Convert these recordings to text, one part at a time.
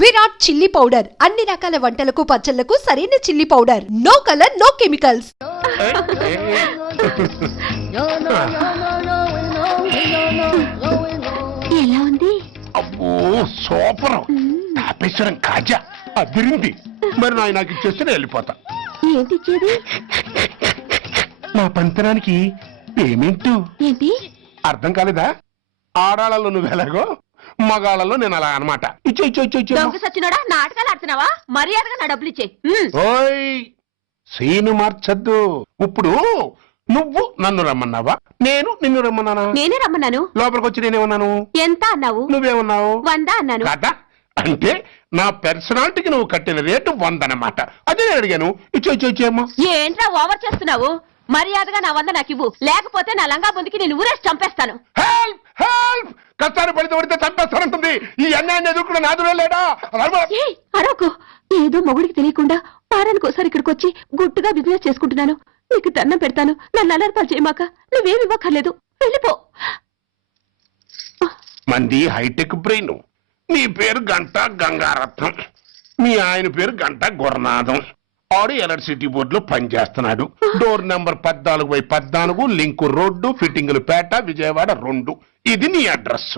Virat chilli powder అన్ని రకాల వంటలకు పచ్చళ్లకు సరైన chilli powder. No colour no chemicals. ఎలా ఉంది? అబ్బో సూపర్. తాపేశ్వరం కాజా అదిరింది. మరి నాకు ఇచ్చేస్తే నేను వెళ్ళిపోతా. ఏంటి ఇచ్చేది? నా పంతనానికి పేమెంట్. ఏంటి అర్థం కాలేదా? ఆడాళ్ళలో నువ్వు ఎలాగో మగాళ్ళలో నేను అలా అనమాట. సచ్చినోడా నాటకాలు ఆడుతున్నావా? మర్యాదగా నా డబ్బులు ఇచ్చే. ఓయ్ సీను మార్చద్దు. ఇప్పుడు నువ్వు నన్ను రమ్మన్నావా, నేను నిన్ను రమ్మన్నానా? నేనే రమ్మన్నాను. లోపలికి వచ్చి నేనేమన్నాను? ఎంత అన్నావు? నువ్వేమన్నావు? 100 అన్నాను. కదా అంటే నా పర్సనాలిటీకి నువ్వు కట్టిన రేటు 100 అన్నమాట. అదే నేను అడిగాను. ఇచ్చేమ్మా. ఏంట్రా ఓవర్ చేస్తున్నావు? మర్యాదగా నా 100 నాకు ఇవ్వు, లేకపోతే నా లంగా ముందుకి నేను ఊరేసి చంపేస్తాను. Help help. కష్టాన్ని పడితే చంపేస్తానంటుంది. ఈ అన్యాయాన్ని ఎదుర్కొన్న నాదుడే లేడా? అరకు ఏదో మొగుడికి తెలియకుండా వారానికి ఒకసారి ఇక్కడికి వచ్చి గుట్టుగా బిజినెస్ చేసుకుంటున్నాను. నీకు దండం పెడతాను, నన్ను అలర్పాలు చేయమాక. నువ్వేమి ఇవ్వక్కర్లేదు, వెళ్ళిపో. మంది హైటెక్ బ్రెయిన్. నీ పేరు గంట గంగారత్నం, మీ ఆయన పేరు గంట గురునాథం. ఆడు ఎలక్ట్రిసిటీ బోర్డులో పనిచేస్తున్నాడు. డోర్ నెంబర్ 14/14, లింకు రోడ్డు, ఫిట్టింగులు పేట, విజయవాడ 2. ఇది నీ అడ్రస్.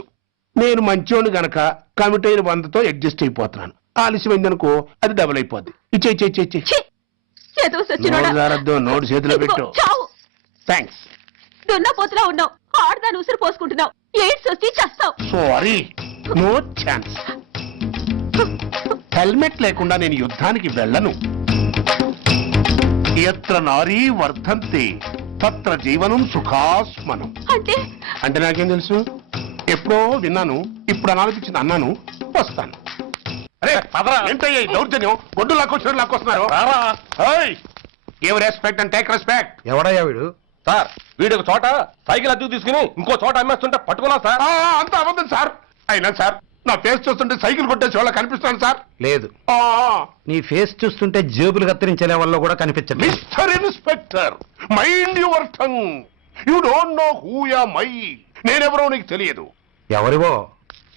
నేను మంచోని గనక కమిటీ 100తో అడ్జస్ట్ అయిపోతున్నాను. ఆలస్యమైందనుకో అది డబుల్ అయిపోద్ది. నోటు చేతిలో పెట్టు. థ్యాంక్స్. దున్నపోతులా ఉన్నావు, ఆడదాని ఉసురు పోసుకుంటున్నావు. ఎయిడ్స్ వచ్చి చస్తావు. Sorry, no chance. హెల్మెట్ లేకుండా నేను యుద్ధానికి వెళ్ళను. ఎత్ర నారీ వర్ధంతి తత్ర జీవనం సుఖాస్మనం. అంటే నాకేం తెలుసు? ఎప్పుడో విన్నాను, ఇప్పుడు అనాలనిపించింది అన్నాను. వస్తాను. అరే ఏంటయ్యా దౌర్జన్యం? గొడ్డు లాక్కొస్తున్నారు. Give respect and take respect. ఎవడయ్యా వీడు? సార్ వీడు ఒక చోట సైకిల్ అద్దెకు తీసుకుని ఇంకో చోట అమ్మేస్తుంటే పట్టుకున్నా సార్. అంత అబద్ధం సార్. అయినా సార్ నా ఫేస్ చూస్తుంటే సైకిల్ కొట్టేసి వాళ్ళ కనిపిస్తాను సార్. లేదు, నీ ఫేస్ చూస్తుంటే జేబులు కత్తిరించే లెవెల్లో కూడా కనిపించదు. Mister inspector, mind your tongue. You don't know who am I. నేనెవరో నీకు తెలియదు. ఎవరివో?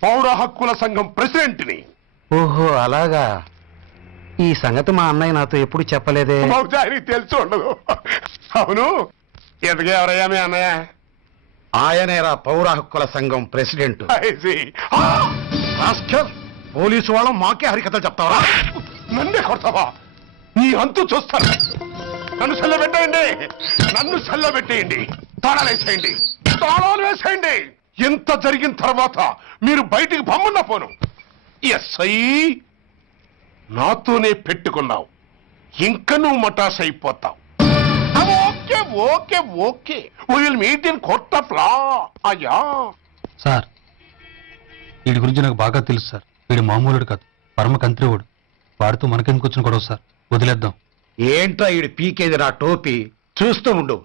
పౌర హక్కుల సంఘం ప్రెసిడెంట్ ని. ఓహో అలాగా. ఈ సంగతి మా అన్నయ్య నాతో ఎప్పుడు చెప్పలేదే. బహుశా ఆయనకి తెలిసి ఉండదు. అవును, ఎదుగే ఎవరయ్యా మీ అన్నయ్య? ఆయనేరా పౌర హక్కుల సంఘం ప్రెసిడెంట్. పోలీసు వాళ్ళం మాకే హరికథలు చెప్తావా? నన్నే కొడతావా? నీ అంతు చూస్తాను. నన్ను సెల్లబెట్టేయండి. తాళాలు వేసేయండి. ఎంత జరిగిన తర్వాత మీరు బయటికి పంపన్నా పోను. ఎస్ఐ నాతోనే పెట్టుకున్నావు, ఇంకా నువ్వు మటాస్ అయిపోతావు. Okay okay, we will meet in court of law. అయ్యా సార్, వీడి గురించి నాకు బాగా తెలుసు సార్. వీడు మామూలుడు కాదు, పరమ కంత్రివుడు. వాడితో మనకెందుకు వచ్చిన గొడవ సార్? వదిలేద్దాం. ఏంట్రా వీడి పీకేది నా టోపీ? చూస్తూ ఉండు.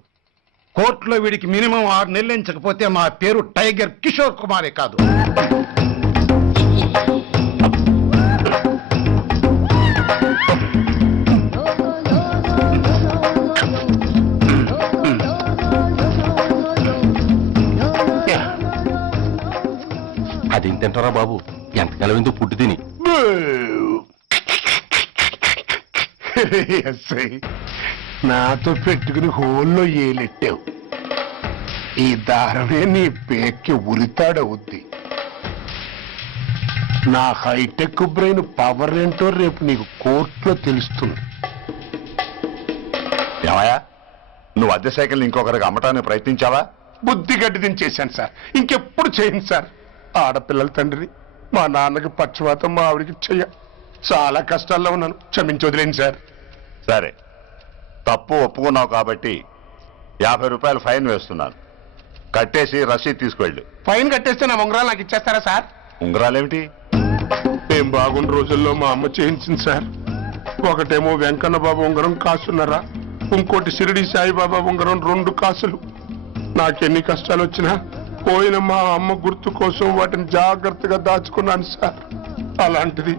కోర్టులో వీడికి మినిమం 6 నెలలు ఎంచకపోతే మా పేరు టైగర్ కిషోర్ కుమారే కాదు. అది తింటారా బాబు? ఎంతకాలం ఎందుకు పుట్టి తిని. నాతో పెట్టుకుని హోల్లో ఏలెట్టావు. ఈ దారమే నీ పేక్కి ఉరితాడవుద్ది. నా హైటెక్ బ్రెయిన్ పవర్ ఏంటో రేపు నీకు కోర్టులో తెలుస్తుంది. ఏమయ్యా, నువ్వు అద్దె సైకిల్ ఇంకొకరికి అమ్మటానికి ప్రయత్నించావా? బుద్ధి గడ్డి దించేశాను సార్. ఇంకెప్పుడు చేయను సార్. ఆడపిల్లల తండ్రి, మా నాన్నకి పక్షవాతం, మా ఆవిడికి చెయ్య. చాలా కష్టాల్లో ఉన్నాను. క్షమించి వదిలేండి సార్. సరే, తప్పు ఒప్పుకున్నావు కాబట్టి 50 రూపాయలు ఫైన్ వేస్తున్నాను. కట్టేసి రసీదు తీసుకువెళ్ళు. ఫైన్ కట్టేస్తే నా ఉంగరాలు నాకు ఇచ్చేస్తారా సార్? ఉంగరాలేమిటి? ఏం బాగున్న రోజుల్లో మా అమ్మ చేయించింది సార్. ఒకటేమో వెంకన్న బాబు ఉంగరం కాసున్నరా, ఇంకోటి షిరిడి సాయిబాబా ఉంగరం 2 కాసులు. నాకెన్ని కష్టాలు వచ్చినా పోయిన మా అమ్మ గుర్తు కోసం వాటిని జాగ్రత్తగా దాచుకున్నాను సార్. అలాంటిది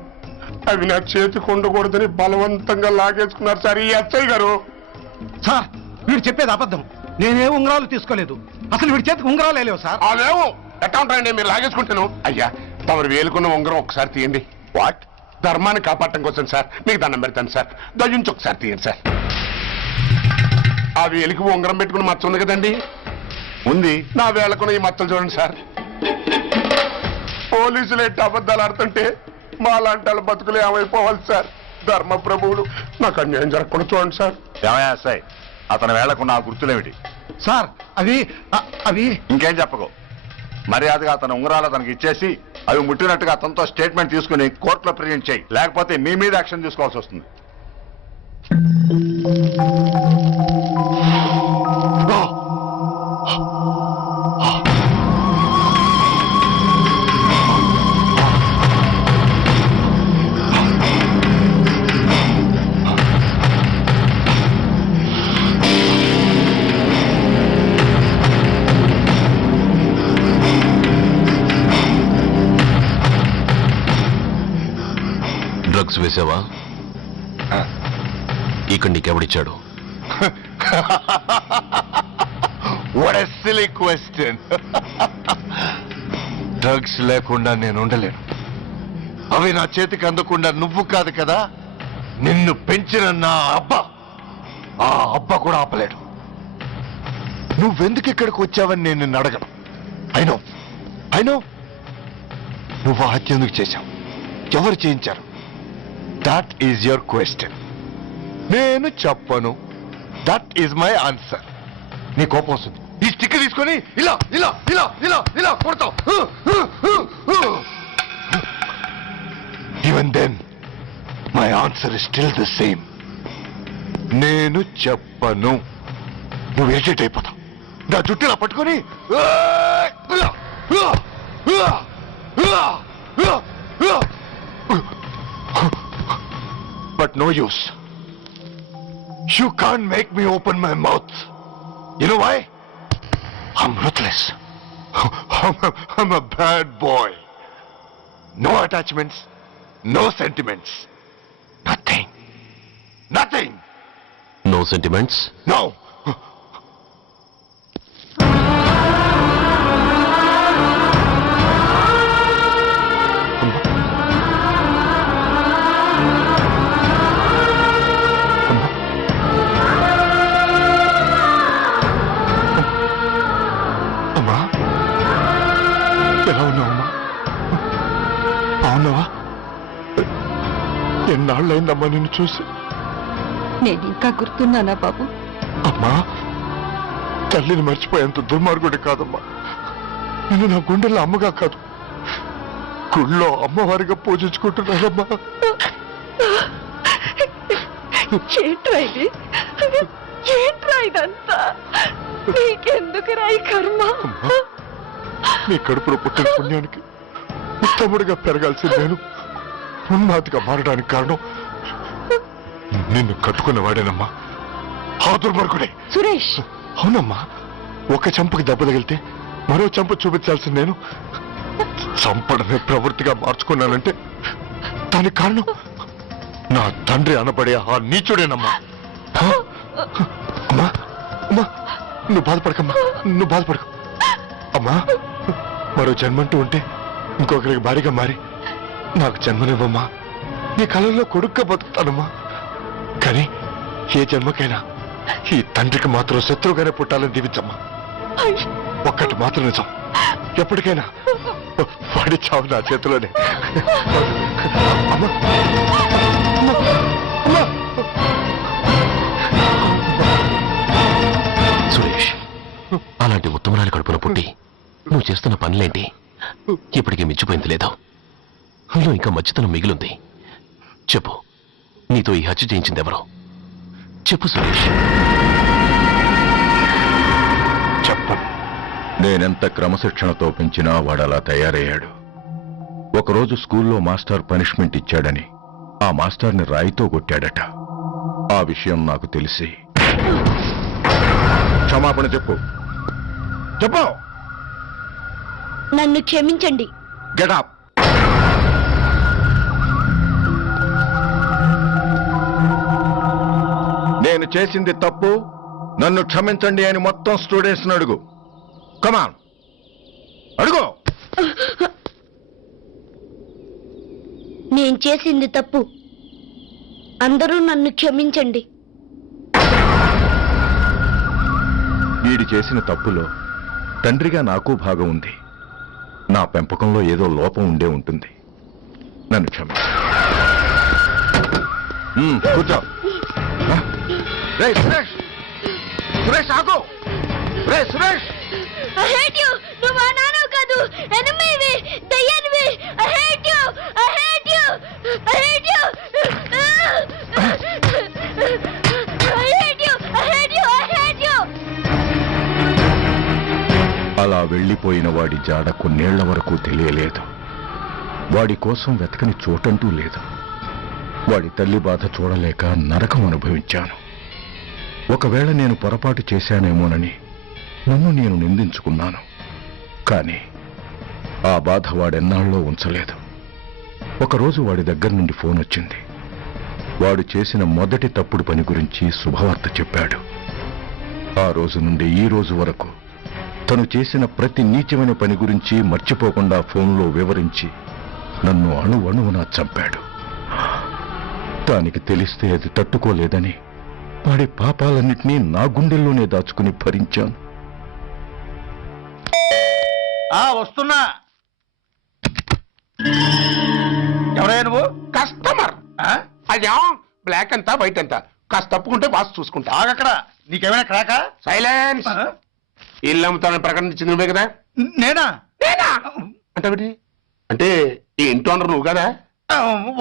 అవి నా చేతికి ఉండకూడదని బలవంతంగా లాగేసుకున్నారు సార్ ఈ ఎస్ఐ గారు. సార్, వీడు చెప్పేది అబద్ధం. నేనే ఉంగరాలు తీసుకోలేదు. అసలు వీడి చేతికి ఉంగరాలు లేవు సార్. అదేమో ఎట్టా ఉంటాయండి మీరు లాగేసుకుంటాను. అయ్యా, తమరు వేలుకున్న ఉంగరం ఒకసారి తీయండి. వాట్? ధర్మాన్ని కాపాడటం కోసం సార్ మీకు దండం పెడతాను సార్. దయ్యుంచి ఒకసారి తీయండి సార్. ఆ వేలికి ఉంగరం పెట్టుకుని మచ్చ ఉంది కదండి, ఉంది. నా వేళకున్న ఈ మచ్చలు చూడండి సార్. పోలీసులు ఎట్టి అబద్ధాలు ఆడుతుంటే మా లాంటి వాళ్ళ బతుకులు ఏమైపోవాలి సార్. ధర్మ ప్రభువులు నాకు అన్యాయం జరగకుండా చూడండి సార్. ఏమయ్యా సాయి, అతని వేళకున్న ఆ గుర్తులేమిటి? సార్ అవి ఇంకేం చెప్పకు. మర్యాదగా అతని ఉంగరాలు అతనికి ఇచ్చేసి అవి ముట్టినట్టుగా అతనితో స్టేట్మెంట్ తీసుకుని కోర్టులో ప్రజెంట్ చేయి, లేకపోతే మీ మీద యాక్షన్ తీసుకోవాల్సి వస్తుంది. డ్రగ్స్ వేసావా? ఇక్కడ నీకెవడిచ్చాడు? What a silly question. Drugs లేకుండా నేను ఉండలేను. అవి నా చేతికి అందకుండా నువ్వు కాదు కదా, నిన్ను పెంచిన నా అబ్బా, ఆ అబ్బా కూడా ఆపలేడు. నువ్వెందుకు ఇక్కడికి వచ్చావని నేను నిన్ను అడగను. అయినో నువ్వు ఆ హత్య ఎందుకు చేశావు, ఎవరు చేయించారు? That is your question. నేను చెప్పను. That is my answer. నీ కోపం వస్తుంది, ఈ స్టిక్ తీసుకొని ఇలా ఇలా ఇలా ఇలా ఇలా కొడతావు. Even then my answer is still the same. నేను చెప్పను. నువ్వు ఇరిటేట్ అయిపోతావు. నా జుట్టు ఇలా పట్టుకొని but no use. You can't make me open my mouth. You know why? I'm ruthless. I'm a bad boy. No attachments, no sentiments. Nothing. Nothing. No sentiments? No. అమ్మా, ఎలా ఉన్నావమ్మా? బాగున్నావా? ఎన్నాళ్ళైందమ్మా నిన్ను చూసి? నేను ఇంకా గుర్తున్నానా బాబు? అమ్మా, తల్లిని మర్చిపోయేంత దుర్మార్గుడి కాదమ్మా. నిన్ను నా గుండెల్లో అమ్మగా కాదు, గుళ్ళో అమ్మవారిగా పూజించుకుంటున్నానమ్మా. ఏంట్రా ఇది? ఏంట్రా ఇదంతా? నీకెందుకు రాయి కర్మ? అమ్మా, నీ కడుపులో పుట్టిన పుణ్యానికి ఉత్తముడిగా పెరగాల్సిన నేను ఉన్మాదిగా మారడానికి కారణం నిన్ను కట్టుకున్నవాడేనమ్మా. ఆ దుర్మార్గుడే. సురేష్, అవునమ్మా, ఒక చంపకి దెబ్బ తగిలితే మరో చంప చూపించాల్సిన నేను చంపడమే ప్రవృత్తిగా మార్చుకున్నానంటే దానికి కారణం నా తండ్రి అనబడే ఆ నీచుడేనమ్మా. అమ్మా అమ్మా, నువ్వు బాధపడకమ్మా, నువ్వు బాధపడకు. అమ్మా, మరో జన్మంటూ ఉంటే ఇంకొకరికి భారీగా మారి నాకు జన్మనివ్వమ్మా. నీ కళల్లో కొడుగ్గా బతుకుతానమ్మా. కానీ ఏ జన్మకైనా ఈ తండ్రికి మాత్రం శత్రువుగానే పుట్టాలని దీవించమ్మా. ఒక్కటి మాత్రం నిజం, ఎప్పటికైనా వాడి చావు నా చేతిలోనే. అమ్మా, అమ్మా, అమ్మా. సురేష్, అలాంటి ఉత్తమరాలు కడుపున పుట్టి నువ్వు చేస్తున్న పనులేంటి? ఇప్పటికీ మించిపోయింది లేదా? అందులో ఇంకా మధ్యతనం మిగిలింది. చెప్పు, నీతో ఈ హత్య చేయించింది ఎవరు? చెప్పు సురేష్. చెప్పను. నేనెంత క్రమశిక్షణతో పెంచినా వాడు అలా తయారయ్యాడు. ఒకరోజు స్కూల్లో మాస్టర్ పనిష్మెంట్ ఇచ్చాడని ఆ మాస్టర్ని రాయితో కొట్టాడట. ఆ విషయం నాకు తెలిసి క్షమాపణ చెప్పు. చెప్పు. నన్ను క్షమించండి. Get up. నేను చేసింది తప్పు, నన్ను క్షమించండి అని మొత్తం స్టూడెంట్స్ అడుగు. కమాన్, అడుగు. నేను చేసింది తప్పు. అందరూ నన్ను క్షమించండి. వీడి చేసిన తప్పులో తండ్రిగా నాకు భాగం ఉంది. నా పెంపకంలో ఏదో లోపం ఉండే ఉంటుంది. నన్ను క్షమించు. కూర్చో. రేయ్ సురేష్, సురేష్ ఆగు. రేయ్ సురేష్, I hate you. నువ్వు మా నాన్న కాదు, ఎనిమివి, దయ్యానివి. I hate you. I hate you. I hate you. I hate you. I hate you. I hate you. అలా వెళ్ళిపోయిన వాడి జాడ కొన్నేళ్ల వరకు తెలియలేదు. వాడి కోసం వెతకని చోటంటూ లేదు. వాడి తల్లి బాధ చూడలేక నరకం అనుభవించాను. ఒకవేళ నేను పొరపాటు చేశానేమోనని నన్ను నేను నిందించుకున్నాను. కానీ ఆ బాధ వాడెన్నాళ్ళలో ఉంచలేదు. ఒకరోజు వాడి దగ్గర నుండి ఫోన్ వచ్చింది. వాడు చేసిన మొదటి తప్పుడు పని గురించి శుభవార్త చెప్పాడు. ఆ రోజు నుండి ఈ రోజు వరకు తను చేసిన ప్రతి నీచమైన పని గురించి మర్చిపోకుండా ఫోన్లో వివరించి నన్ను అణువణువున చంపాడు. దానికి తెలిస్తే అది తట్టుకోలేదని వాడి పాపాలన్నింటినీ నా గుండెల్లోనే దాచుకుని భరించాను. వస్తున్నా. ఎవరయ్యా నువ్వు? కస్టమర్. అయ్యా బ్లాక్ అంతా వైట్ అంతా కాస్త తప్పుకుంటే బాస్ చూసుకుంటా. ఆగక్కడ. నీకేమైనా క్రాకా? సైలెన్స్. ఇల్లు అమ్ముతానని ప్రకటించింది నువ్వే కదా? నేనా? అంటే అంటే ఈ ఇంటి ఓనర్ నువ్వు కదా?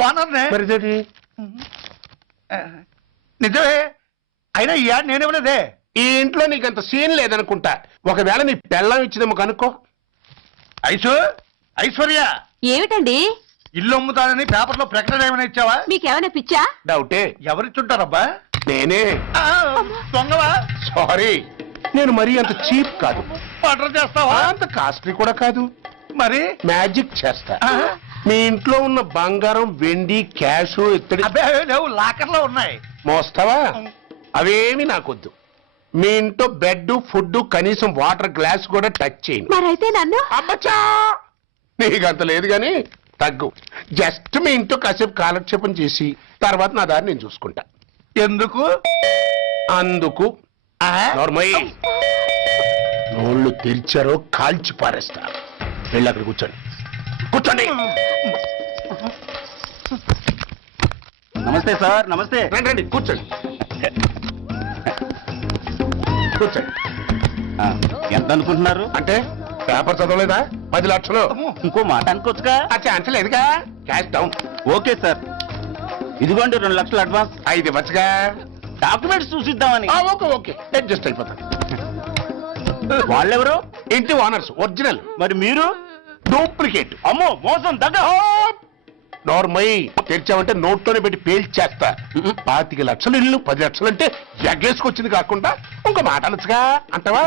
ఓనర్నే. మరి ఇదేంటి? నిజమే. అయినా ఈ యాడ్ నేనేమలేదే. ఈ ఇంట్లో నీకంత సీన్ లేదనుకుంటా. ఒకవేళ నీ పెళ్ళం ఇచ్చిందేమో కనుక్కో. ఐశ్వర్య, ఏమిటండి? ఇల్లు అమ్ముతానని పేపర్లో ప్రకటన ఏమైనా ఇచ్చావా? మీకేమైనా పిచ్చా? డౌటే. ఎవరిచ్చుంటారబ్బా? నేనే. దొంగవా? సారీ, నేను మరీ అంత చీప్ కాదు. ఆర్డర్ చేస్తావా? అంత కాస్ట్లీ కూడా కాదు. మరి మ్యాజిక్ చేస్తా. మీ ఇంట్లో ఉన్న బంగారం, వెండి, క్యాష్, ఇత్తడి అబ్బే లేవు, లాకర్లో ఉన్నాయి. మోస్తావా? అవేమి నాకొద్దు. మీ ఇంట్లో బెడ్, ఫుడ్, కనీసం వాటర్ గ్లాస్ కూడా టచ్ చేయను. మరైతే నన్ను అబ్బచ్చా, నీకంత లేదు గాని తగ్గు. జస్ట్ మీ ఇంట్లో కాసేపు కాలక్షేపం చేసి తర్వాత నా దారి నేను చూసుకుంటా. ఎందుకు? అందుకు. నార్మల్ నోళ్ళు తెరిచారో కాల్చి పారేస్తా. వెళ్ళి అక్కడ కూర్చోండి. కూర్చోండి. నమస్తే సార్. నమస్తే. రండి రండి, కూర్చోండి. కూర్చోండి. ఎంత అనుకుంటున్నారు? అంటే పేపర్ చదవలేదా? 10 లక్షలు. ఇంకో మాట అనుకోవచ్చుగా. ఆ ఛాన్స్ లేదుగా. Cash down. ఓకే సార్, ఇదిగోండి 2 లక్షలు అడ్వాన్స్. 5 ఇవ్వచ్చుగా. డాక్యుమెంట్స్ చూసిద్దామని. ఓకే ఓకే, అడ్జస్ట్ అయిపోతాను. వాళ్ళెవరు? ఇంటి ఓనర్స్. ఒరిజినల్. మరి మీరు? డూప్లికేట్. అమ్మో, మోసం దగ్గర. నార్మల్ తెరిచామంటే నోట్లోనే పెట్టి పేల్చేస్తా. 25 లక్షలు ఇల్లు 10 లక్షలు అంటే ఎగ్గేసుకొచ్చింది కాకుండా ఇంకో మాట అనొచ్చుగా. అంటావా?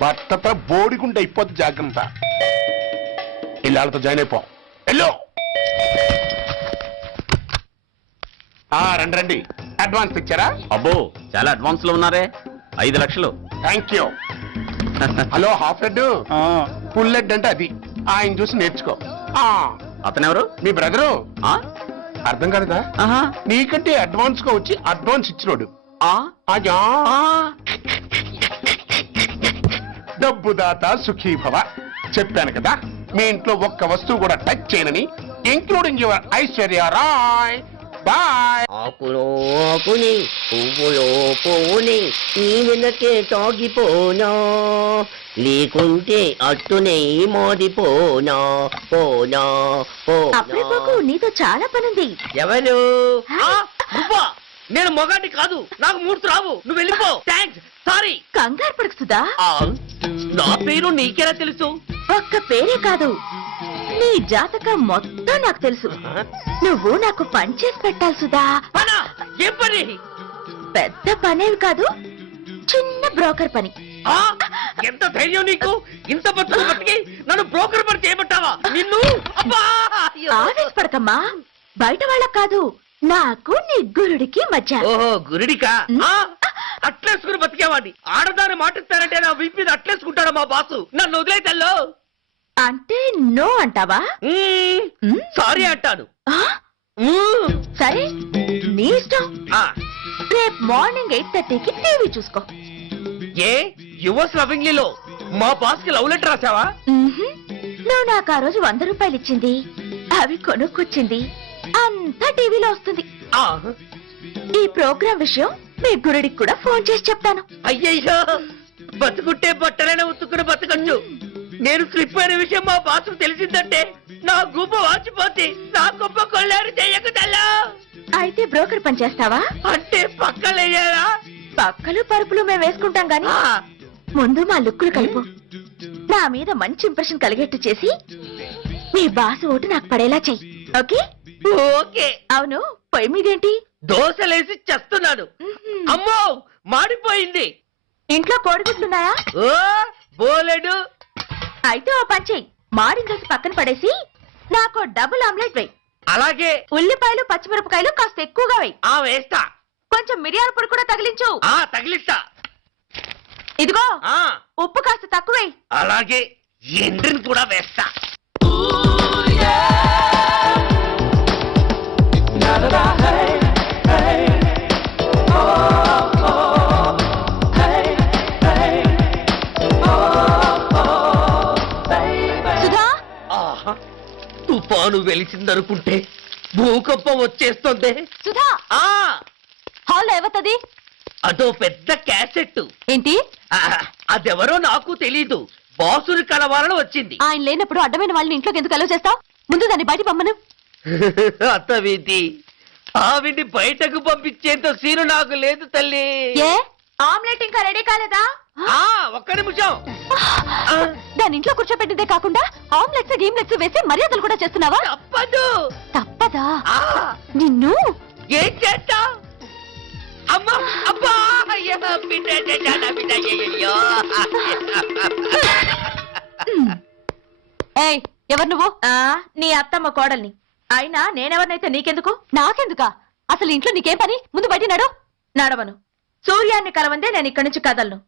బట్టతో బోడిగుంటే అయిపోద్ది. జాగ్రత్త. ఇల్లాళ్ళతో జాయిన్ అయిపో. వెళ్ళు. రండి రండి. అడ్వాన్స్ ఇచ్చారా? అబ్బో, చాలా అడ్వాన్స్ లో ఉన్నారే. 5 లక్షలు. Thank you. Hello, half head, full head అంటే అది. ఆయన చూసి నేర్చుకో. అతనెవరు? మీ బ్రదరు. ఆ? అర్థం కాలేదా? ఆహా. నీకంటే అడ్వాన్స్ గా వచ్చి అడ్వాన్స్ ఇచ్చినోడు. అయ్యా, డబ్బు దాత సుఖీభవ. చెప్పాను కదా, మీ ఇంట్లో ఒక్క వస్తువు కూడా టచ్ చేయనని, including your Aishwarya Rai. Bye. ఆకులో ఆకుని, పువ్వులో పువ్వుని, నీ వెనకే తాగిపోనా, లేకుంటే అట్టునే మోదిపోనా. పోనా అప్పుడే నీతో చాలా పనుంది. ఎవరు? నువ్వా? నేను మొగాడి కాదు, నాకు మూర్తి రావు. నువ్వు వెళ్ళిపో. Thanks, sorry. కంగారు పడుకుదా? నా పేరు నీకెలా తెలుసు? ఒక్క పేరే కాదు, నీ జాతకం మొత్తం నాకు తెలుసు. నువ్వు నాకు పని చేసి పెట్టాలి సుధా. పనా? ఏం పని? పెద్ద పనేవి కాదు, చిన్న బ్రోకర్ పని. ఎంత ధైర్యం నీకు? ఇంత బతుకు బతికి నన్ను బ్రోకర్ పని చేయబట్టావా? నిన్ను ఆవేశపడకమ్మా. బయట వాళ్ళకు కాదు, నాకు నీ గురుడికి మధ్య. ఓహో, గురుడికా? అట్లేసుకుని బతికేవాడిని. ఆడదాన్ని మాటిస్తానంటే నా వీపు మీద అట్లేసుకుంటాడా మా బాసు? నన్ను వదిలేతల్లో. అంటే నో అంటావా? సారీ అంటాను. సరే నీ ఇష్టం. రేపు మార్నింగ్ 8:30కి టీవీ చూసుకో. ఏ యువర్స్ లవింగ్లీలో మా బాస్ కి లవ్ లెటర్ రాసావా? నువ్వు నాకు ఆ రోజు 100 రూపాయలు ఇచ్చింది, అవి కొనుక్కొచ్చింది అంతా టీవీలో వస్తుంది. ఈ ప్రోగ్రాం విషయం మీ గురుడికి కూడా ఫోన్ చేసి చెప్తాను. అయ్యయ్యో, బతుకుంటే బట్టలైనా ఉత్తుకుని బతకచ్చు. నేను స్లిప్ అయిన విషయం మా బాసుకు తెలిసిందంటే నా గుబ్బ వాచిపోతే నా గొప్ప కొల్లారు చెయ్యకుదల్లా. అయితే బ్రోకర్ పని చేస్తావా? అంటే పక్కలయ్యారా? పక్కలు పరుపులు మేము వేసుకుంటాం గాని ముందు మా లుక్కులు కలుపు. నా మీద మంచి ఇంప్రెషన్ కలిగేట్టు చేసి నీ బాసు ఓటు నాకు పడేలా చెయ్యి. ఓకే? ఓకే. అవును, పొయ్యి మీదేంటి? దోశలేసి చేస్తున్నాను. అమ్మో, మాడిపోయింది. ఇంట్లో కోడిగుడ్లున్నాయా? ఓ బోలెడు. అయితే ఓ పని చెయ్యి, మాడిన దోశ పక్కన పడేసి నాకు డబుల్ ఆమ్లెట్ వేయి. అలాగే. ఉల్లిపాయలు పచ్చిమిరపకాయలు కాస్త ఎక్కువగా వేయి. వేస్తా. కొంచెం మిరియాల పొడి కూడా తగిలించు. తగిలిస్తా. ఇదిగో ఉప్పు కాస్త తక్కువే. అలాగే. ఎండ్రిని కూడా వేస్తా. సుధా, తుఫాను వెలిసిందనుకుంటే భూకంపం వచ్చేస్తుంది. సుధా, హాల్లో ఏవతది? అదో పెద్ద క్యాసెట్. ఏంటి? అదెవరో నాకు తెలీదు. బాసుని కలవాలని వచ్చింది. ఆయన లేనప్పుడు అడ్డమైన వాళ్ళని ఇంట్లోకి ఎందుకు అలౌ చేస్తావు? ముందు దాన్ని బయట పంపను. అత్తవేంటి? ఆవిడ్ని బయటకు పంపించేంత సీను నాకు లేదు తల్లి. ఏ ఆమ్లెట్ ఇంకా రెడీ కాలేదా? ఒక్క నిమిషం. దాని ఇంట్లో కూర్చోపెట్టిందే కాకుండా ఆమ్లెట్స్ గీమ్లెట్స్ వేసి మర్యాదలు కూడా చేస్తున్నావా? తప్పదు. తప్పదా? నిన్ను ఏం చేస్తా? అమ్మా, అబ్బా, అయ్యో, బిడ్డ, బిడ్డ, అయ్యయ్యో. ఏయ్, ఎవరు నువ్వు? నీ అత్తమ్మ కోడల్ని. అయినా నేనెవరినైతే నీకెందుకు? నాకెందుకా? అసలు ఇంట్లో నీకేం పని? ముందు బయట నడు. నడవను. సూర్యాన్ని కలవందే నేను ఇక్కడి నుంచి కదలను.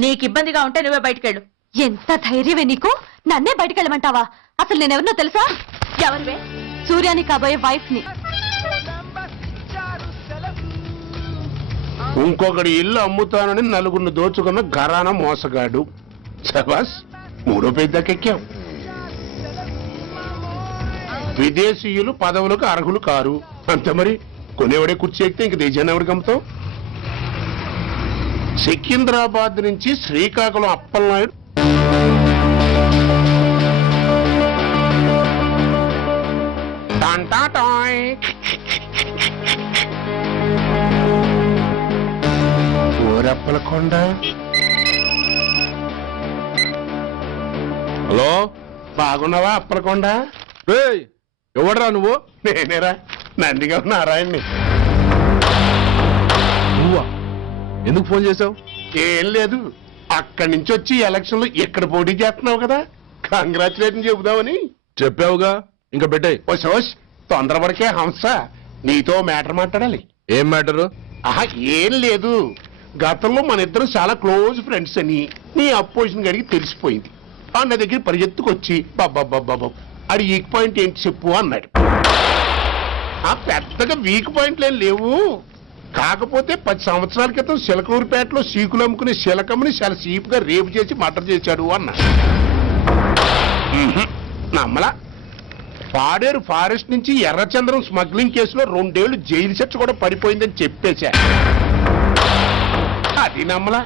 నీకు ఇబ్బందిగా ఉంటే నువ్వే బయటకెళ్ళు. ఎంత ధైర్యమే నీకు? నన్నే బయటకెళ్ళమంటావా? అసలు నేనెవరినో తెలుసా? ఎవరివే? సూర్యాన్ని కాబోయే వైఫ్ ని. ఇంకొకటి ఇల్లు అమ్ముతానని నలుగురిని దోచుకున్న ఘరాన మోసగాడు. శబాస్, మూడో పెద్దకెక్కాం. విదేశీయులు పదవులకు అర్హులు కారు అంతే. మరి కొనేవాడే కుర్చీ ఎక్కితే ఇంక దేశాన్ని ఎవరికి అమ్ముతాం? సికింద్రాబాద్ నుంచి శ్రీకాకుళం అప్పలనాయుడు ఓరప్పలకొండ. హలో, బాగున్నావా అప్పలకొండ? ఎవడరా నువ్వు? నేనేరా, నందిగా నారాయణ్ని. నువ్వా? ఎందుకు ఫోన్ చేసావు? ఏం లేదు, అక్కడి నుంచి వచ్చి ఎలక్షన్ లో ఇక్కడ పోటీ చేస్తున్నావు కదా, కంగ్రాచులేషన్ చెబుదామని. చెప్పావుగా, ఇంకా పెట్టాయి. ఓ సోష్, తొందరపడికే హంస, నీతో మ్యాటర్ మాట్లాడాలి. ఏం మ్యాటరు? ఆహా, ఏం లేదు. గతంలో మన ఇద్దరు చాలా క్లోజ్ ఫ్రెండ్స్ అని నీ అపోజిషన్ గడికి తెలిసిపోయింది. నా దగ్గర పరిగెత్తుకొచ్చి బాబా అది వీక్ పాయింట్ ఏంటి చెప్పు అన్నాడు. పెద్దగా వీక్ పాయింట్లు ఏం లేవు, కాకపోతే 10 సంవత్సరాల క్రితం శిలకూరుపేటలో సీకులు అమ్ముకునే శిలకమ్మని చాలా సీపుగా రేపు చేసి మర్డర్ చేశాడు అన్నా. నమ్మలా. పాడేరు ఫారెస్ట్ నుంచి ఎర్రచంద్రం స్మగ్లింగ్ కేసులో 2 ఏళ్లు జైలు శిక్ష కూడా పడిపోయిందని చెప్పేశా. అది నమ్మలా.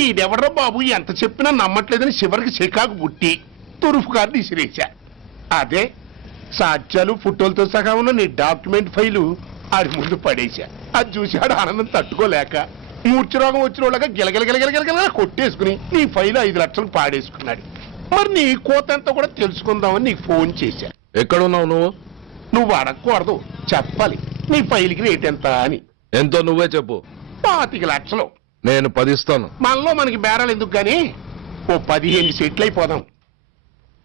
ఈడెవడో బాబు ఎంత చెప్పినా నమ్మట్లేదని చివరికి చికాకు పుట్టి తురుపు గారిని ఇసిరేశా. అదే సాక్ష్యాలు ఫోటోలతో సహా ఉన్న నీ డాక్యుమెంట్ ఫైలు ఆడి ముందు పడేశా. అది చూశాడు ఆనందం తట్టుకోలేక మూర్ఛరోగం వచ్చిన వాళ్ళగా గిలగిలగిలగిలగిలగిల కొట్టేసుకుని నీ ఫైలు 5 లక్షలు పాడేసుకున్నాడు. మరి నీ కోతంతా కూడా తెలుసుకుందామని నీకు ఫోన్ చేశా. ఎక్కడున్నావు నువ్వు? నువ్వు అడగకూడదు, చెప్పాలి. నీ ఫైల్కి రేట్ ఎంత అని. ఎంతో నువ్వే చెప్పు. 25 లక్షలు. నేను 10 ఇస్తాను. మనలో మనకి బేరాలు ఎందుకు గానీ ఓ 15 సెట్లు అయిపోదాం.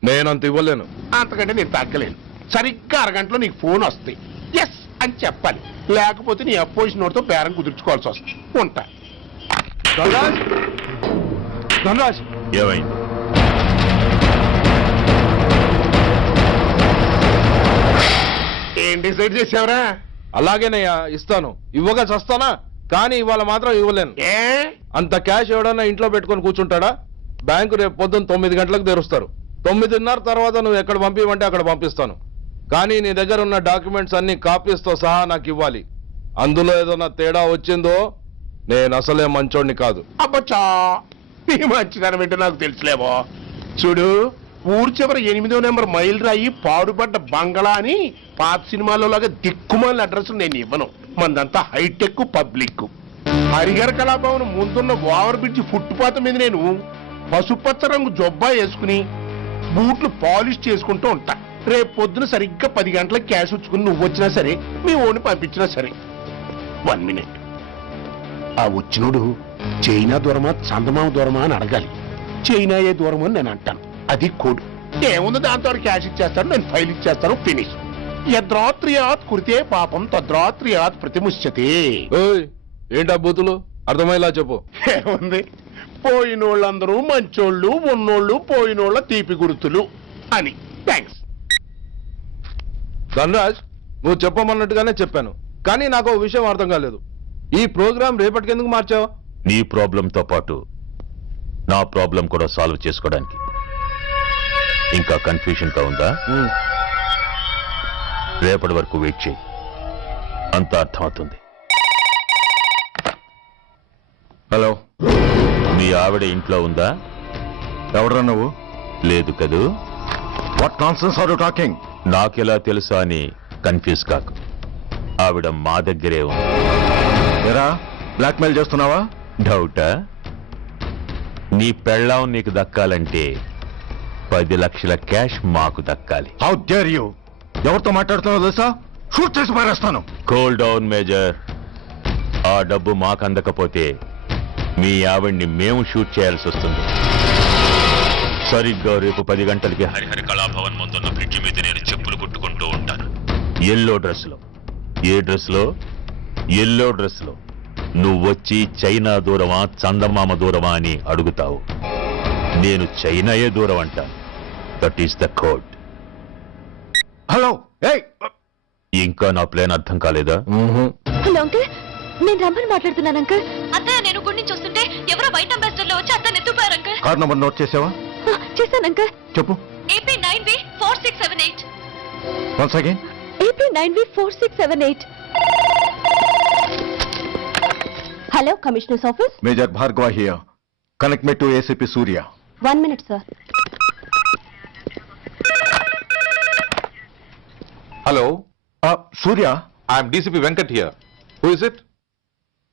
నేనంత ఇవ్వలేను. అంతకంటే నేను తగ్గలేను. సరిగ్గా అరగంటలో నీకు ఫోన్ వస్తాయి. ఎస్ అని చెప్పాలి, లేకపోతే నీ అపోజిషన్ నోటితో బేరం కుదుర్చుకోవాల్సి వస్తుంది. ఉంటా. ధనరాజ్, ఏమైంది? ఏం డిసైడ్ చేసావురా? అలాగేనయ్యా ఇస్తాను, ఇవ్వగా చస్తానా, కానీ ఇవాళ మాత్రం ఇవ్వలేను. ఏ అంత క్యాష్ ఎవడన్నా ఇంట్లో పెట్టుకొని కూర్చుంటాడా? బ్యాంకు రేపు పొద్దున్న 9 గంటలకు తెరుస్తారు. 9:30 తర్వాత నువ్వు ఎక్కడ పంపిమంటే అక్కడ పంపిస్తాను. కానీ నీ దగ్గర ఉన్న డాక్యుమెంట్స్ అన్ని కాపీస్తో సహా నాకు ఇవ్వాలి. అందులో ఏదైనా తేడా వచ్చిందో నేను అసలే మంచోడిని కాదు. అబ్బచ్చా, నీ మంచిదనం ఏంటో నాకు తెలుసులేవో. చూడు, ఊరు చివర 8వ నెంబర్ మైల్ రాయి పాడుపడ్డ బంగళా అని పాత సినిమాలో లాగా దిక్కుమాల అడ్రస్ నేను ఇవ్వను. మందంతా హైటెక్ పబ్లిక్. హరిహర కళాభవన్ ముందున్న ఓవర్ బ్రిడ్జ్ ఫుట్పాత్ మీద నేను పసుపచ్చ రంగు జొబ్బా వేసుకుని బూట్లు పాలిష్ చేసుకుంటూ ఉంటా. రేపు పొద్దున సరిగ్గా 10 గంటలకు క్యాష్ వచ్చుకుని నువ్వు వచ్చినా సరే, మీ ఓన్ని పంపించినా సరే. 1 మినిట్. ఆ వచ్చినోడు చైనా దూరమా చందమామ దూరమా అని అడగాలి. చైనా ఏ దూరం అని నేను అంటాను. అది కోడ్. ఏముంది దాంతో క్యాష్ ఇచ్చేస్తాను, నేను ఫైల్ ఇచ్చేస్తాను, ఫినిష్. యద్రాత్రియాత్ కురితే పాపం తద్రాత్రియాత్ ప్రతిముష్యతే. ఓయ్, ఏంటా బూతులు? అర్థమయ్యేలా చెప్పు. ఏముంది, పోయినోళ్ళందరూ మంచోళ్ళు, ఉన్నోళ్ళు పోయినోళ్ళ తీపి గుర్తులు అని. థ్యాంక్స్. ధనరాజ్, నువ్వు చెప్పమన్నట్టుగానే చెప్పాను, కానీ నాకు ఓ విషయం అర్థం కాలేదు. ఈ ప్రోగ్రాం రేపటికి ఎందుకు మార్చావు? నీ ప్రాబ్లంతో పాటు నా ప్రాబ్లం కూడా సాల్వ్ చేసుకోవడానికి. ఇంకా కన్ఫ్యూషన్ గా ఉందా? రేపటి వరకు వెయిట్ చేయి, అంత అర్థమవుతుంది. హలో, మీ ఆవిడ ఇంట్లో ఉందా? ఎవడరా నువ్వు? లేదు కదూ? What nonsense are you talking? నాకెలా తెలుసా అని కన్ఫ్యూజ్ కాకు. ఆవిడ మా దగ్గరే ఉంది. ఎరా, బ్లాక్మెయిల్ చేస్తున్నావా? డౌటా? నీ పెళ్ళాం నీకు దక్కాలంటే 10 లక్షల క్యాష్ మాకు దక్కాలి. How dare you! ఎవరితో మాట్లాడుతున్నావో తెలుసా? షూట్ చేసి పారేస్తాను. Cool down major. ఆ డబ్బు మాకు అందకపోతే మీ ఆవిడ్ని మేము షూట్ చేయాల్సి వస్తుంది. సరిగ్గా రేపు 10 గంటలకి హరిహర కళాభవన్ ముందున్న బ్రిడ్జి మీద నేను చెప్పులు కుట్టుకుంటూ ఉంటాను. ఎల్లో డ్రెస్లో. ఏ డ్రెస్లో? ఎల్లో డ్రెస్లో. నువ్వొచ్చి చైనా దూరమా చందమామ దూరమా అని అడుగుతావు. నేను చైనాయే దూరం అంటా. That is the code. Hello, ఏయ్! ఇంకా నా ప్లాన్ అర్థం కాలేదా? హలో అంకుల్, నేను రమ్మని మాట్లాడుతున్నాను అంకుల్. అత్తయ్య, నేను గుడి నుంచి వస్తుంటే ఎవరో వైట్ అంబాసిడర్ లో వచ్చి అత్తయ్య ఎత్తుపోయారు అంకుల్. కార్ నంబర్ నోట్ చేసావా? చేశాను అంకుల్. చెప్పు. AP9V4678. Once again. AP9V4678. Hello, commissioners office. Major Bhargava here. Connect me to ACP Surya. 1 minute sir. Hello, Surya, I'm DCP Venkat here. Who is it?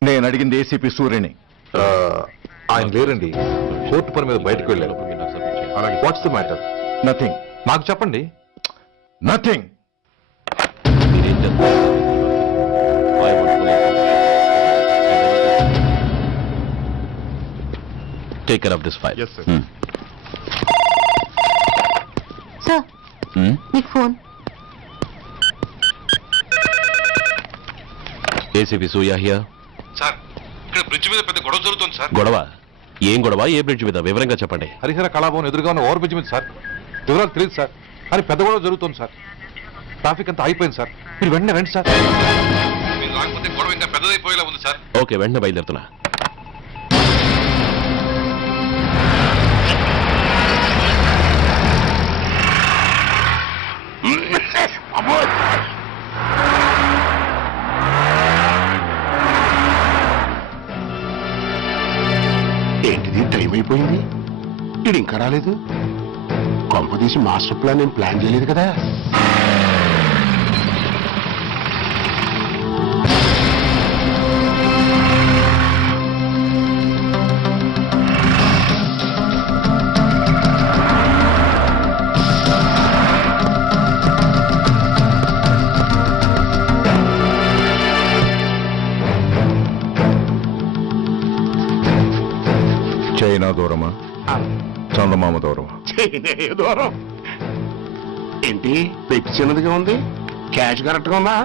నేను అడిగింది ACP సూర్యని. ఆయన లేరండి, కోర్టు పని మీద బయటకు వెళ్ళారు. What's the matter? నథింగ్. నాకు చెప్పండి. Nothing. Take care of this file. Yes, sir. Sir, మీకు phone. ACP Surya here. Sir, ఇక్కడ బ్రిడ్జ్ మీద పెద్ద గొడవ జరుగుతుంది సార్. గొడవ? ఏం గొడవ? ఏ బ్రిడ్జ్ మీద? వివరంగా చెప్పండి. హరిహర కళాభవన్ ఎదురుగా ఉన్న ఓవర్ బ్రిడ్జ్ మీద సార్. వివరాలు తెలియదు సార్, కానీ పెద్ద గొడవ జరుగుతుంది సార్. ట్రాఫిక్ అంతా అయిపోయింది సార్. మీరు వెంటనే రండి సార్. మీరు రాకపోతే గొడవ ఇంకా పెద్దదైపోయేలా ఉంది సార్. ఓకే, వెంటనే బయలుదేరుతున్నా. ఏంటిది, టైం అయిపోయింది, ఇది ఇంకా రాలేదు. కొంపదీసి మాస్టర్ ప్లాన్ నేను ప్లాన్ చేయలేదు కదా. చైనా దూరమా చందమామ దూరమా? చైనా దూరం ఏంటి, పెట్టి చిన్నదిగా ఉంది, క్యాష్ కరెక్ట్ గా ఉందా?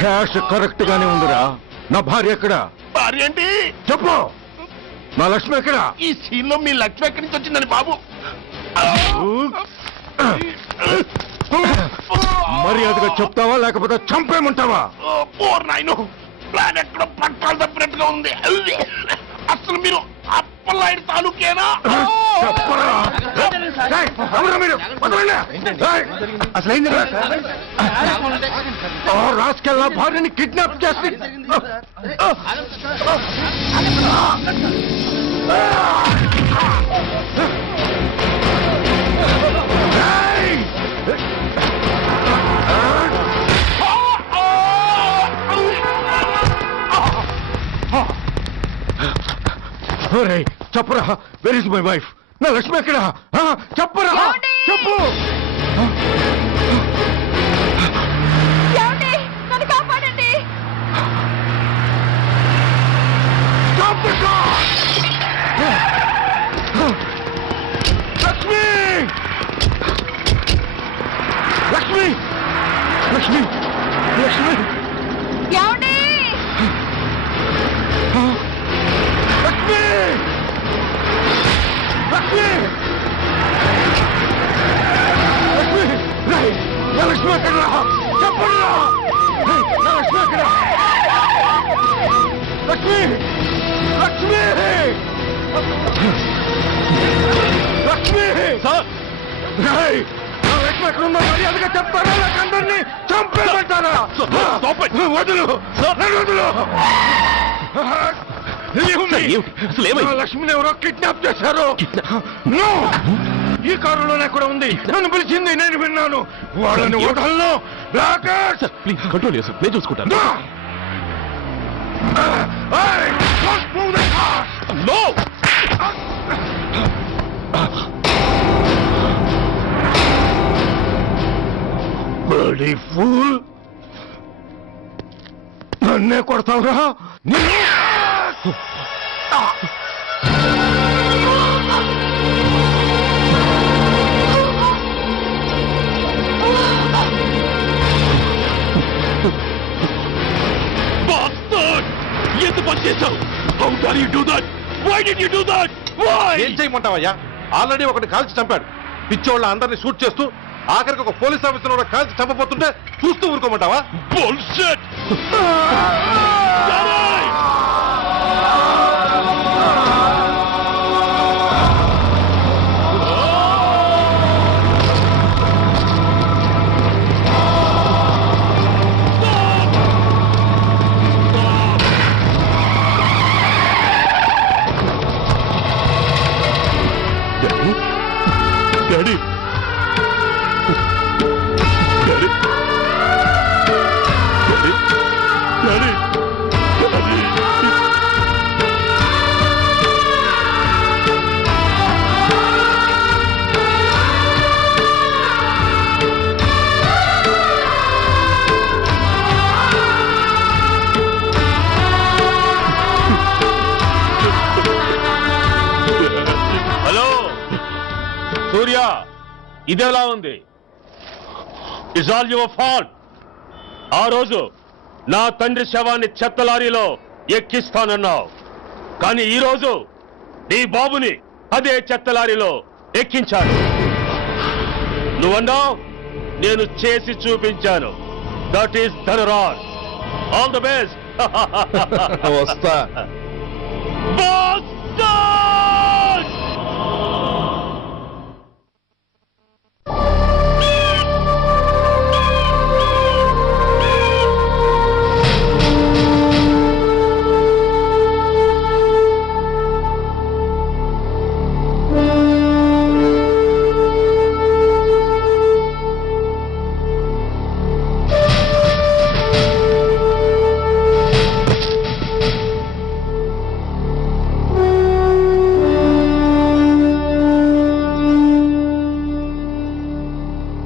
క్యాష్ కరెక్ట్ గానే ఉందిరా. నా భార్య ఎక్కడ? భార్య ఏంటి చెప్పు. నా లక్ష్మి ఎక్కడ? ఈ సీన్ లో మీ లక్ష్మి ఎక్కడి నుంచి వచ్చిందని బాబు? మర్యాదగా చెప్తావా లేకపోతే చంపేమంటావా? పోర్ నాయను, ప్లాన్ ఎక్కడ పట్టాలు తప్పినట్టుగా ఉంది. అసలు మీరు అప్పలాంటి తాలూకేనా? చెప్పరా? ఏయ్, ఎవరు మీరు? వదలండి. ఏయ్, అసలు ఏంది రా? రాసుకెళ్ళ భార్యని కిడ్నాప్ చేసి చెప్పరా, వెర్ ఇస్ మై వైఫ్? నా లక్ష్మి ఎక్కడ? చెప్పరా, చెప్పు. నన్ను కాపాడండి. లక్ష్మి, లక్ష్మి, లక్ష్మి, లక్ష్మి, ఏమండి? లక్ష్మి, లక్ష్మి, లక్ష్మి, రేయ్, నా లక్ష్మి ఎక్కడ? చెప్పండి. నా లక్ష్మి ఎక్కడ? లక్ష్మి, లక్ష్మి, లక్ష్మి, రేయ్, నా లక్ష్మి ఎక్కడ ఉందో మర్యాదగా చెప్తారా లేక అందరినీ చంపేమంటారా? వదులు, నన్ను వదులు. నా లక్ష్మిని ఎవరో కిడ్నాప్ చేశారు. No! ఈ కారులోనే కూడా ఉంది. నన్ను పిలిచింది, నేను విన్నాను. వాళ్ళని వదలను. ప్లీజ్ కంట్రోల్ చేసి నేను చూసుకుంటాను. No! Bloody fool! నన్నే కొడతావురా? ఎంత పని చేశావు? How dare you do that? Why did you do that? Why? ఏం చేయమంటావయ్యా? ఆల్రెడీ ఒకటి కాల్చి చంపాడు. పిచ్చోళ్ళ అందరినీ షూట్ చేస్తూ ఆఖరికి ఒక పోలీస్ ఆఫీసర్ కూడా కాల్చి చంపబోతుంటే చూస్తూ ఊరుకోమంటావా? Bullshit! Daddy! Daddy! Daddy! Daddy! Hello Surya, ఇదెలా ఉంది? It's all your fault. ఆ రోజు నా తండ్రి శవాన్ని చెత్త లారీలో ఎక్కిస్తానన్నావు, కానీ ఈ రోజు నీ బాబుని అదే చెత్త లారీలో ఎక్కించాను. నువ్వన్నావు, నేను చేసి చూపించాను. That is Dhanraj. All the best. వస్తా.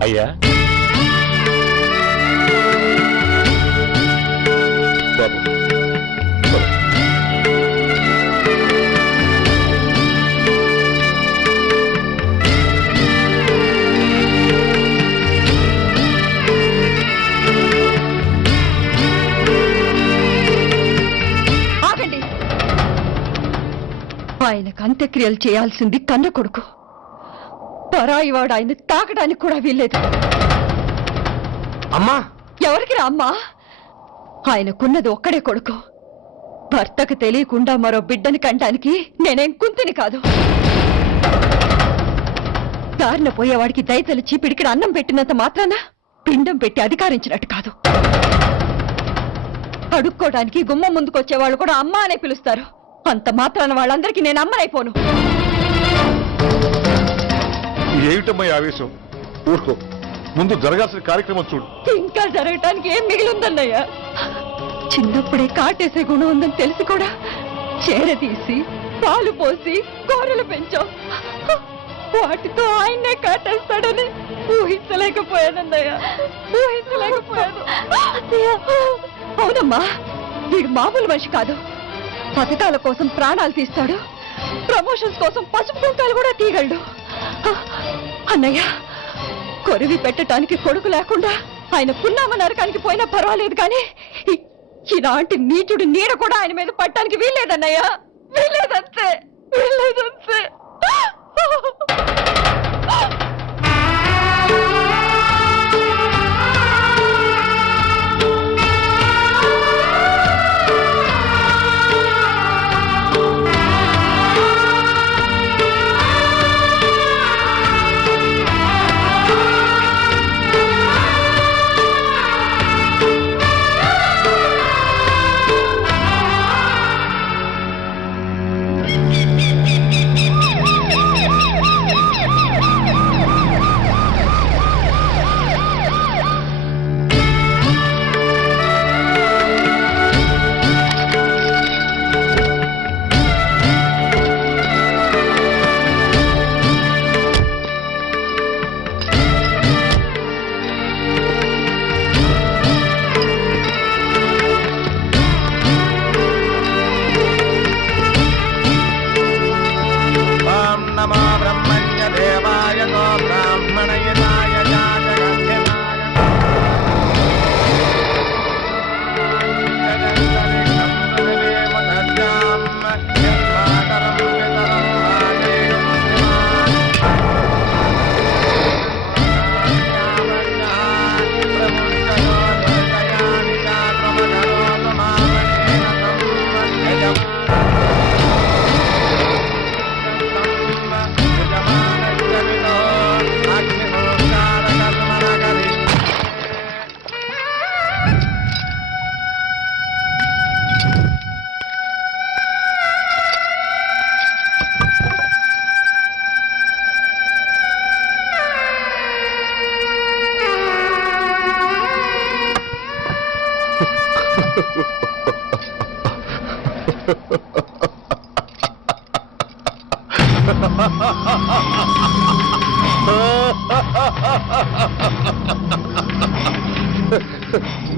అయ్యా, బాబు, ఆగండి. ఆయనకు అంత్యక్రియలు చేయాల్సింది కన్న కొడుకు. పరాయివాడు ఆయన తాకడానికి కూడా వీల్లేదు. అమ్మా ఎవరికి రా అమ్మా? ఆయనకున్నది ఒక్కడే కొడుకు. భర్తకు తెలియకుండా మరో బిడ్డని కంటానికి నేనేం కుంతిని కాదు. దారిన పోయేవాడికి దయతలిచి పిడికిడ అన్నం పెట్టినంత మాత్రాన పిండం పెట్టి అధికారించినట్టు కాదు. అడుక్కోవడానికి గుమ్మం ముందుకొచ్చేవాళ్ళు కూడా అమ్మ అనే పిలుస్తారు. అంత మాత్రాన వాళ్ళందరికీ నేను అమ్మనైపోను. ఏమిటమ్మా ఈ ఆవేశం? ఊరుకో, ముందు జరగాల్సిన కార్యక్రమం చూడు. ఇంకా జరగటానికి ఏం మిగిలిందన్నయ్యా? చిన్నప్పుడే కాటేసే గుణం ఉందని తెలిసి కూడా చేరదీసి పాలు పోసి కూరలు పెంచాం. వాటితో ఆయన్నే కాటేస్తాడని ఊహించలేకపోయానన్నయ్యా, ఊహించలేకపోయాను. అవునమ్మా, వీడు మామూలు మనిషి కాదు. పథకాల కోసం ప్రాణాలు తీస్తాడు, ప్రమోషన్స్ కోసం పసుపు కుంకాలు కూడా తీయగలడు. అన్నయ్య, కొరివి పెట్టడానికి కొడుకు లేకుండా ఆయన పున్నామ నరకానికి పోయినా పర్వాలేదు, కానీ ఇలాంటి నీచుడు నీడ కూడా ఆయన మీద పట్టడానికి వీల్లేదన్నయ్యా, వీల్లేదంతే, వీల్లేదంతే.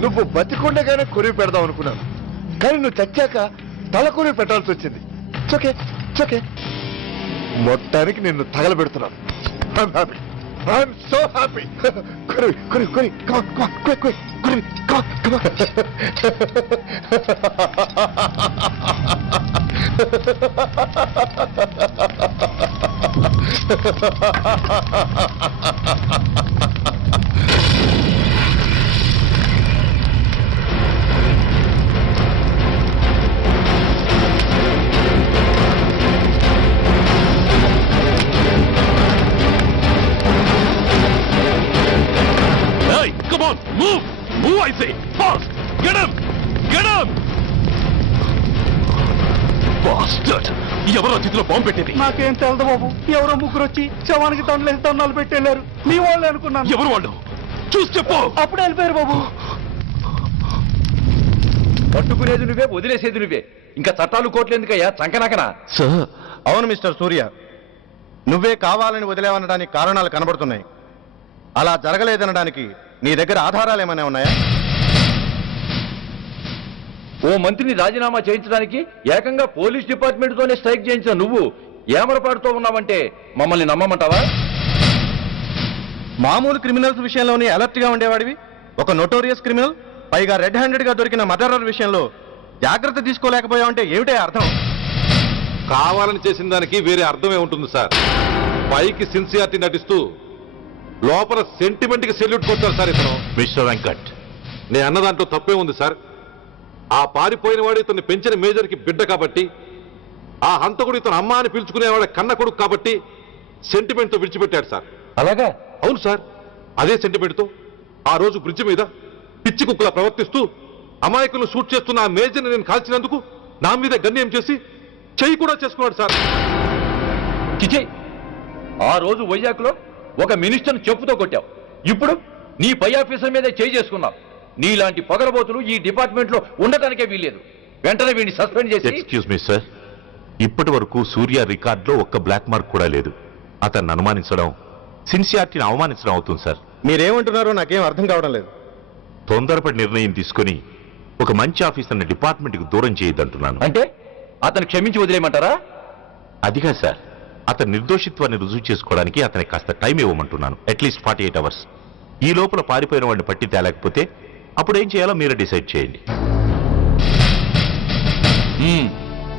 నువ్వు బతికుండగానే కొరివి పెడదాం అనుకున్నాను, కానీ నువ్వు చచ్చాక తల కొరివి పెట్టాల్సి వచ్చింది. ఓకే ఓకే, మొత్తానికి నిన్ను తగలబెడుతున్నాను. I'm so happy. Kuri, come on, quick. Kuri, come on. Come on, move! Move, I say! Fast! Get him! Get him! Bastard! ఎవరో చేతిలో బాంబు పెట్టేది? నాకేం తెలదు బాబు. ఎవరో ముగ్గురు వచ్చి శవానికి దండలేసి దండాలు పెట్టేళ్ళారు. మీ వాళ్ళే అనుకున్నాను. ఎవరు వాళ్ళు? చూసి చెప్పు. అప్పుడే వెళ్ళిపోయారు బాబు. పట్టుకునేది నువ్వే, వదిలేసేది నువ్వే. ఇంకా చట్టాలు కోట్లు ఎందుకయ్యా, చంకనాకనా? సార్, అవును మిస్టర్ సూర్య, నువ్వే కావాలని వదిలేవనడానికి కారణాలు కనబడుతున్నాయి. అలా జరగలేదనడానికి నీ దగ్గర ఆధారాలు ఏమైనా ఉన్నాయా? ఓ మంత్రిని రాజీనామా చేయించడానికి ఏకంగా పోలీస్ డిపార్ట్మెంట్ తోనే స్ట్రైక్ చేయించిన నువ్వు ఏమరపాటుతో ఉన్నావంటే మమ్మల్ని నమ్మమంటావా? మామూలు క్రిమినల్స్ విషయంలోనే అలర్ట్ గా ఉండేవాడివి, ఒక నోటోరియస్ క్రిమినల్, పైగా రెడ్ హ్యాండెడ్ గా దొరికిన మర్డరర్ విషయంలో జాగ్రత్త తీసుకోలేకపోయావంటే ఏమిటే అర్థం? కావాలని చేసిన దానికి వేరే అర్థమే ఉంటుంది సార్. పైకి సిన్సియారిటీ నటిస్తూ లోపల సెంటిమెంట్ కి సెల్యూట్ కొట్టారు సార్ ఇతను. మిస్టర్ వెంకట్, నేను అన్న దాంట్లో తప్పే ఉంది సార్. ఆ పారిపోయిన వాడు ఇతన్ని పెంచిన మేజర్ కి బిడ్డ కాబట్టి, ఆ హంతకుడు ఇతను అమ్మ అని పిలుచుకునేవాడు కన్న కొడుకు కాబట్టి సెంటిమెంట్ తో విడిచిపెట్టాడు సార్. అలాగా? అవును సార్, అదే సెంటిమెంట్ తో ఆ రోజు బ్రిడ్జ్ మీద పిచ్చి కుక్కలా ప్రవర్తిస్తూ అమాయకులు షూట్ చేస్తున్న ఆ మేజర్ని నేను కాల్చినందుకు నా మీద గన్యం చేసి చెయ్యి కూడా చేసుకున్నాడు సార్. చిచే, ఆ రోజు వైజాగ్లో ఒక మినిస్టర్ని చెప్పుతో కొట్టావు, ఇప్పుడు నీ పై ఆఫీసర్ మీద చేయి చేసుకున్నావు. నీలాంటి పొగరబోతులు ఈ డిపార్ట్మెంట్ లో ఉండటానికే వీల్లేదు. వెంటనే వీడిని సస్పెండ్ చేసి. ఎక్స్క్యూజ్ మీ సార్, ఇప్పటి వరకు సూర్య రికార్డులో ఒక్క బ్లాక్ మార్క్ కూడా లేదు. అతన్ని అనుమానించడం సిన్సియారిటీని అవమానించడం అవుతుంది సార్. మీరేమంటున్నారో నాకేం అర్థం కావడం లేదు. తొందరపడి నిర్ణయం తీసుకొని ఒక మంచి ఆఫీసర్ని డిపార్ట్మెంట్కి దూరం చేయొద్దంటున్నాను. అంటే అతను క్షమించి వదిలేయమంటారా? అదిగా సార్, అతని నిర్దోషిత్వాన్ని రుజువు చేసుకోవడానికి అతనికి కాస్త టైం ఇవ్వమంటున్నాను. At least 48 hours. ఈ లోపల పారిపోయిన వాడిని పట్టి తేలేకపోతే అప్పుడు ఏం చేయాలో మీరే డిసైడ్ చేయండి.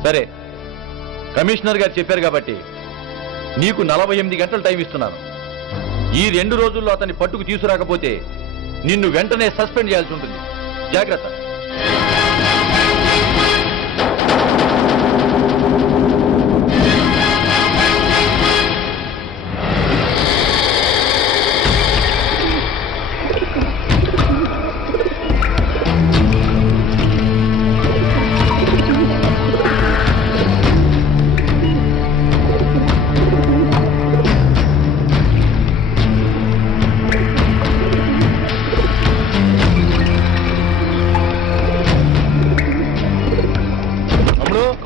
సరే, కమిషనర్ గారు చెప్పారు కాబట్టి నీకు 48 గంటలు టైం ఇస్తున్నాను. ఈ 2 రోజుల్లో అతన్ని పట్టుకు తీసుకురాకపోతే నిన్ను వెంటనే సస్పెండ్ చేయాల్సి ఉంటుంది. జాగ్రత్త.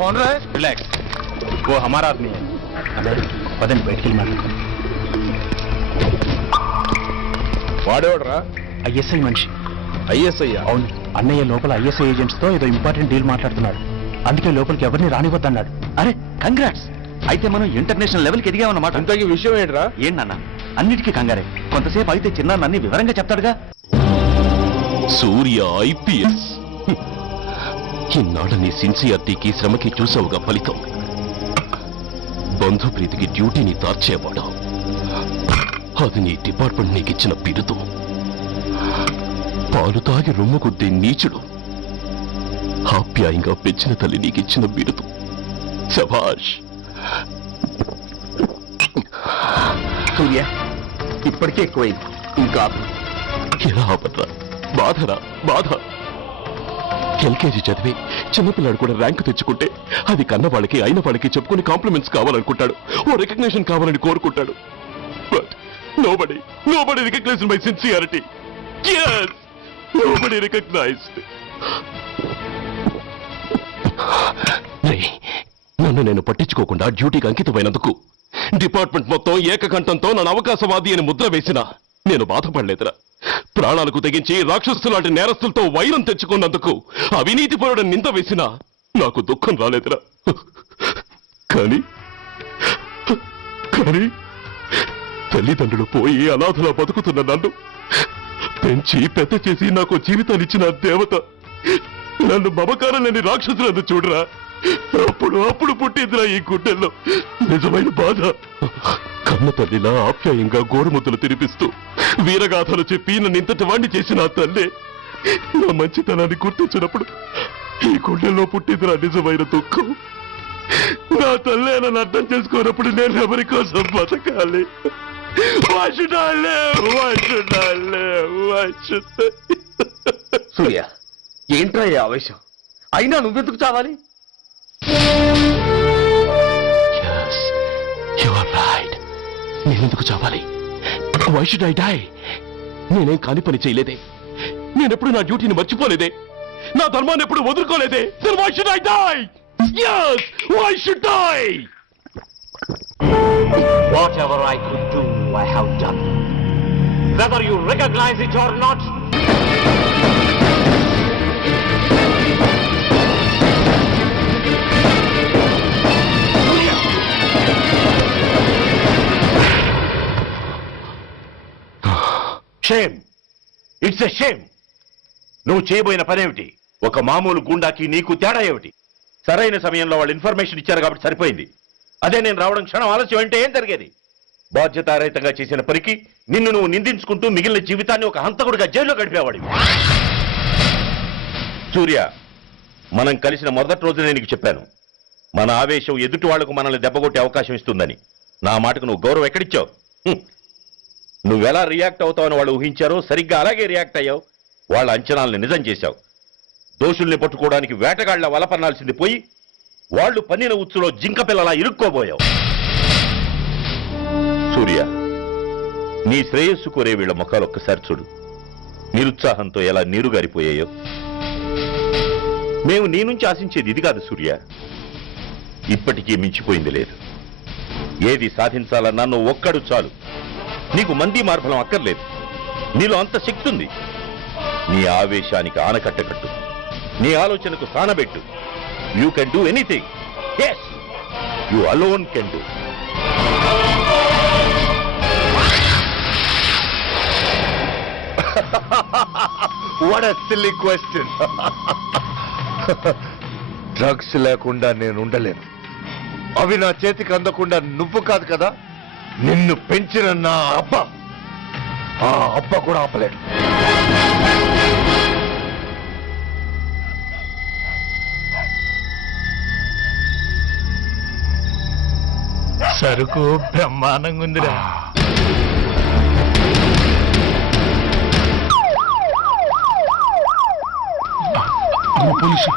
कौन रहा है? रिलैक्स, वो हमारा आदमी है. పదండి బయటికి వెళ్ళి మాట్లాడతాం. వాడేవాడరా? ఐఎస్ఐ మనిషి. ఐఎస్ఐ? అవును, అన్నయ్య లోపల ఐఎస్ఐ ఏజెంట్స్ తో ఏదో ఇంపార్టెంట్ డీల్ మాట్లాడుతున్నాడు. అందుకే లోపలికి ఎవరిని రానివద్దన్నాడు. అరే కంగ్రాట్స్, అయితే మనం ఇంటర్నేషనల్ లెవెల్కి ఎదిగామన్నమాట. ఇంతకీ విషయం ఏంట్రా? ఏంటన్నా అన్నిటికీ కంగారే. కొంతసేపు అయితే చిన్న అన్ని వివరంగా చెప్తాడుగా. సూర్య ఐపీఎస్. ఇన్నాళ్ళ నీ సిన్సియారిటీకి శ్రమకి చూసావుగా ఫలితం. బంధుప్రీతికి డ్యూటీని తార్చేవాడు. అది నీ డిపార్ట్మెంట్ నీకిచ్చిన బిరుదు. పాలు తాగి రొమ్ము కొద్దే నీచుడు. ఆప్యాయంగా పెంచిన తల్లి నీకిచ్చిన బిరుదు. శభాష్. సూర్య, ఇప్పటికే ఎక్కువైంది, ఇంకా ఎలా ఆపట్రా? బాధరా బాధ. ఎల్కేజీ చదివి చిన్నపిల్లాడు కూడా ర్యాంకు తెచ్చుకుంటే అది కన్న వాళ్ళకి అయిన వాళ్ళకి చెప్పుకుని కాంప్లిమెంట్స్ కావాలనుకుంటాడు, ఓ రికగ్నిషన్ కావాలని కోరుకుంటాడు. But nobody recognised my sincerity. Yes, nobody recognized. నన్ను నేను పట్టించుకోకుండా డ్యూటీకి అంకితమైనందుకు డిపార్ట్మెంట్ మొత్తం ఏకకంఠంతో నన్ను అవకాశవాది అని ముద్ర వేసినా నేను బాధపడలేదురా. ప్రాణాలకు తెగించి రాక్షసులాంటి నేరస్తులతో వైరం తెచ్చుకున్నందుకు అవినీతిపరుడు నింద వేసినా నాకు దుఃఖం రాలేదురా. కానీ తల్లిదండ్రులు పోయి అనాథలా బతుకుతున్న నన్ను పెంచి పెద్ద చేసి నాకు జీవితాన్నిచ్చిన దేవత నన్ను మమకారం లేని రాక్షసులను చూడరా. అప్పుడు పుట్టిందిరా ఈ గుడ్డెల్లో నిజమైన బాధ. కన్న తల్లిలా ఆప్యాయంగా గోరుముద్దలు తినిపిస్తూ వీరగాథలు చెప్పి నన్ను ఇంతటి వాణ్ణి చేసిన ఆ తల్లే నా మంచితనాన్ని గుర్తించినప్పుడు ఈ గుడ్డెల్లో పుట్టిందిరా నిజమైన దుఃఖం. నా తల్లే నన్ను అర్థం చేసుకోనప్పుడు నేను ఎవరి కోసం బతకాలి? సూర్య, ఏంట్రా ఈ ఆవేశం? అయినా నువ్వెందుకు చావాలి? నేనెందుకు చావాలి? Why should I die? నేనేం కాని పని చేయలేదే. నేనెప్పుడు నా డ్యూటీని మర్చిపోలేదే. నా ధర్మాన్ని ఎప్పుడు వదులుకోలేదే. Then why should I die? Yes, why should I? Whatever I could do, I have done. Whether you recognize it or not. Shame, it's a shame. నువ్వు చేయబోయిన పనేమిటి? ఒక మామూలు గుండాకి నీకు తేడా ఏమిటి? సరైన సమయంలో వాళ్ళు ఇన్ఫర్మేషన్ ఇచ్చారు కాబట్టి సరిపోయింది. అదే నేను రావడం క్షణం ఆలస్యం అంటే ఏం జరిగేది? బాధ్యతారహితంగా చేసిన పనికి నిన్ను నువ్వు నిందించుకుంటూ మిగిలిన జీవితాన్ని ఒక హంతకుడిగా జైల్లో గడిపేవాడివి. సూర్య, మనం కలిసిన మొదటి రోజు నేను నీకు చెప్పాను, మన ఆవేశం ఎదుటి వాళ్లకు మనల్ని దెబ్బకొట్టే అవకాశం ఇస్తుందని. నా మాటకు నువ్వు గౌరవం ఎక్కడిచ్చావు? నువ్వెలా రియాక్ట్ అవుతావని వాళ్ళు ఊహించారో సరిగ్గా అలాగే రియాక్ట్ అయ్యావు. వాళ్ళ అంచనాల్ని నిజం చేశావు. దోషుల్ని పట్టుకోవడానికి వేటగాళ్ల వలపన్నాల్సింది పోయి వాళ్ళు పన్నిన ఉచ్చులో జింక పిల్లలా ఇరుక్కోబోయావు. సూర్య, నీ శ్రేయస్సు కోరే వీళ్ల ముఖాలు ఒక్కసారి చూడు. నిరుత్సాహంతో ఎలా నీరుగారిపోయాయో. మేము నీ నుంచి ఆశించేది ఇది కాదు సూర్య. ఇప్పటికీ మించిపోయింది లేదు. ఏది సాధించాలన్నా నువ్వు ఒక్కడు చాలు. నీకు మంది మార్బలం అక్కర్లేదు. నీలో అంత శక్తి ఉంది. నీ ఆవేశానికి ఆనకట్ట కట్టు, నీ ఆలోచనకు సానబెట్టు. You can do anything. Yes, you alone can do. What a silly question. Drugs లేకుండా నేను ఉండలేను. అవి నా చేతికి అందకుండా నువ్వు కాదు కదా, నిన్ను పెంచిన నా అబ్బ, ఆ అబ్బ కూడా ఆపలేడు. సరుకు బ్రహ్మాండంగా ఉందిరా. పోలీసు